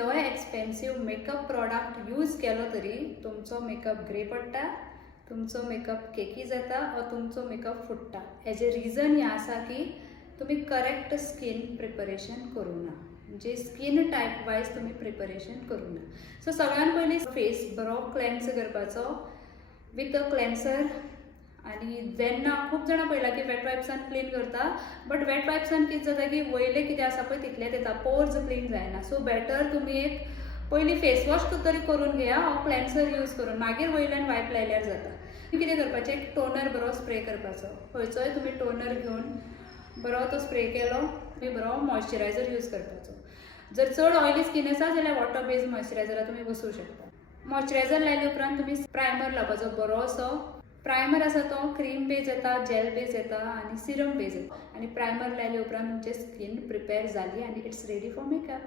कितलोय expensive makeup product use केलो तरी तुमचो मेकअप ग्रे पडटा, तुमचो मेकअप केकी जाता वा तुमचो मेकअप फुट्टा. हेजे रिजन हें आसा की तुम्ही करेक्ट स्किन प्रिपरेशन करूं ना, म्हणजे स्किन टायप वायज तुम्ही प्रिपरेशन करूं ना. सो सगळ्यान पयलीं फेस बरो क्लेन्स करपाचो विथ अ क्लेन्सर. आणि जेन्ना खूब जाणां पळयलां की वेट वायप्सान क्लीन करता, बट वेट वायप्सान कितें जाता की वयले कितें आसा पळय तितलेंच येता, पोर्स क्लीन जायना. सो बेटर तुमी एक पयलीं फेस वॉश तरी करून घेया वा क्लेन्सर यूज करून मागीर वयल्यान वायप लायल्यार जाता. कितें करपाचें, एक टोनर बरो स्प्रे करपाचो. खंयचोय तुमी टोनर घेवन बरो तो स्प्रे केलो की बरो मॉइश्चरायझर यूज करपाचो. जर चड ऑयली स्किन आसा जाल्यार वॉटर बेस्ड मॉइश्चरायझरार तुमी बसूं शकता. मॉइश्चरायझर लायले उपरांत तुमी प्रायमर लावपाचो बरोसो. प्रायमर आसा तो क्रीम बेज येता, जेल बेज येता आनी सिरम बेज येता. आनी प्रायमर लायले उपरांत तुमचें स्किन प्रिपेर जाली आनी इट्स रेडी फॉर मेकअप.